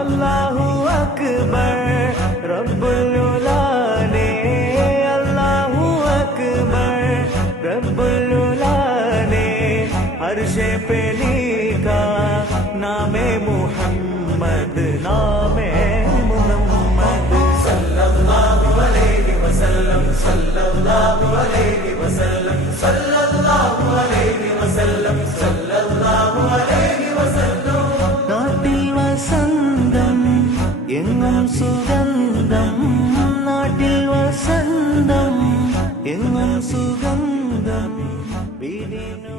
അല്ലാഹു അക്ബർ റബ്ബുൽ ഉലാ ने अल्लाहु अकबर रब्बुल उला ने अर्शे पे लिखा नामे मुहम्मद नामे मुहम्मद सल्लल्लाहु अलैहि वसल्लम सल्लल्लाहु अलैहि वसल्लम सल्लल्लाहु अलैहि वसल्लम सल्लल्लाहु अलैहि वसल्लम नाटिल वसंतम എങ്ങും സുഗന്ധം നാട്ടിൽ വസന്തം എങ്ങും സുഗന്ധം വീടിനു